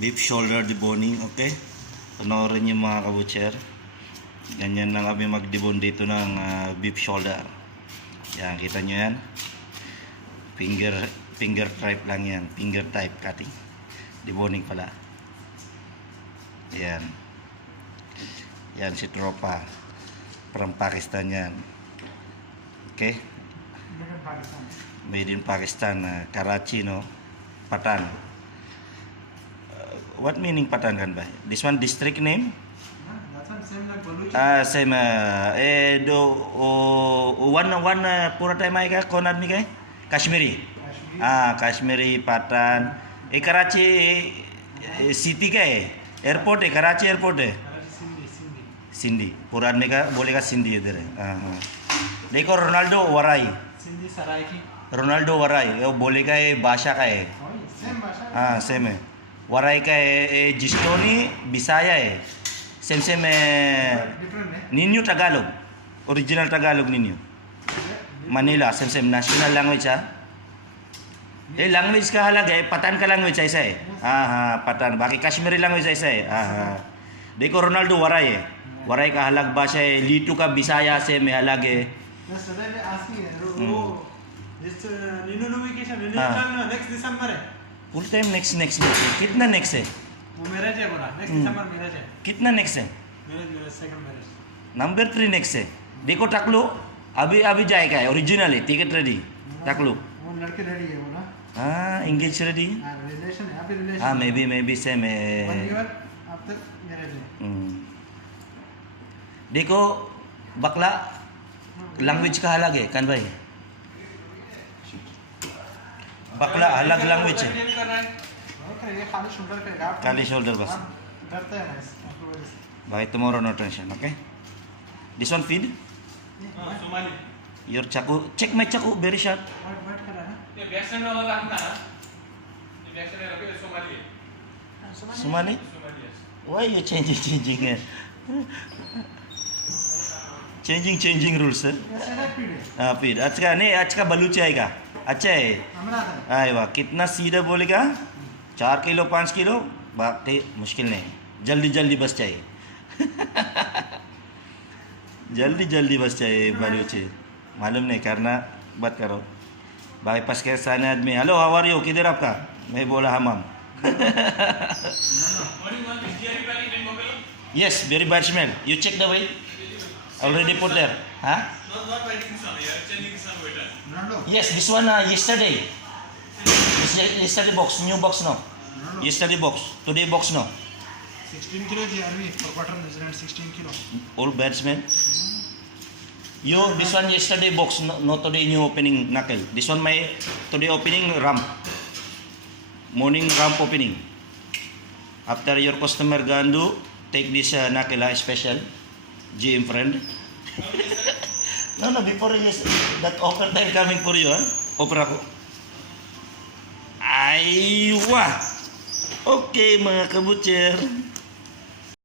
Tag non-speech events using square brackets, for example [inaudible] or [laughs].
beef shoulder deboning, okay? Panoorin niyo mga kabutcher. Ganyan lang kami magdebon dito ng ah, beef shoulder. Yan, kita niyo yan. Finger finger type lang yan. Finger type cutting. Deboning pala. Yan. Yan si tropa. From Pakistan yan. Okay? Made in Pakistan, ah, Karachi, no? Patan. Uh, what meaning Patan kan ba? This one district name? Huh? That's one same like Baluchi. Ah, same. Uh, eh, do oh, one one uh, pura time आएगा कौन आदमी का है? कश्मीरी. Kashmir. हाँ कश्मीरी पठान ये कराची ए, सिटी का है एयरपोर्ट है कराची एयरपोर्ट है Karachi Sindhi, Sindhi. सिंधी पूरा आदमी का बोलेगा सिंधी इधर है हाँ हाँ देखो रोनाल्डो वराई Sindhi Saraiki. रोनाल्डो वराई वो बोलेगा ये भाषा का है Oh, yes. Same Basha. हाँ सेम है waray ka eh, eh Gistoni, Bisaya eh. Same same eh, eh, ninyo Tagalog. Original Tagalog ninyo. Manila, same national language ha. Eh language ka halaga eh, patan ka language sa isa eh. Aha, patan. Baki Kashmiri language sa isa eh. Aha. Di ko Ronaldo waray eh. Waray ka halag ba siya eh. Lito ka Bisaya same eh halag eh. Yes, sir, I'm asking. Oh, this uh, renunciation, ah. renewal next December eh. Full time next next next कितना next है वो marriage है बोला. Hmm. December marriage है. कितना next है Marriage, marriage, second marriage. Number three next है देखो टकलू अभी अभी जाएगा ओरिजिनल है टिकट रेडी टकलू वो लड़की ready है बोला. हाँ इंगेज रेडी हाँ, relation है, अभी हाँ maybe maybe same है है. हम्म। देखो बकला लैंग्वेज का अलग है कान भाई ना इस- आपको वजह से. भाई tomorrow no tension okay this one feed हाँ, Somali your chaku check my chaku very sharp White- white color है. ये बैक्साइड वाला लागना ये बैक्साइड रखे सोमाली है हाँ, Somali. Somali सोमाली है why you changing changing है changing changing rules sir ऐसे है पीढ़ी. हाँ फिर आज का नहीं आज का बलूच आएगा अच्छा है। है. आए वाह कितना सीधा बोलेगा? चार किलो पाँच किलो? बाकी मुश्किल नहीं। जल्दी जल्दी बस चाहिए। [laughs] जल्दी जल्दी बस चाहिए बलूचे मालूम नहीं करना बात करो। भाई पास के सामने आदमी। हेलो हवार यू किधर आपका? मैं बोला हम हम yes very bad smell you check the way already put there हाँ? [laughs] Yes, this one uh, yesterday. Yesterday box, new box no. Yesterday box, today box no. 16 kilo GRV per quarter measurement 16 kilo. All batsman. You this one yesterday box, no, no today new opening knuckle. This one my today opening ramp. Morning ramp opening. After your customer Gandu, take this uh, knuckle uh, special. GM friend no no before yes that offer time coming for you huh? Offer ako. Aywa. Okay mga kabutcher.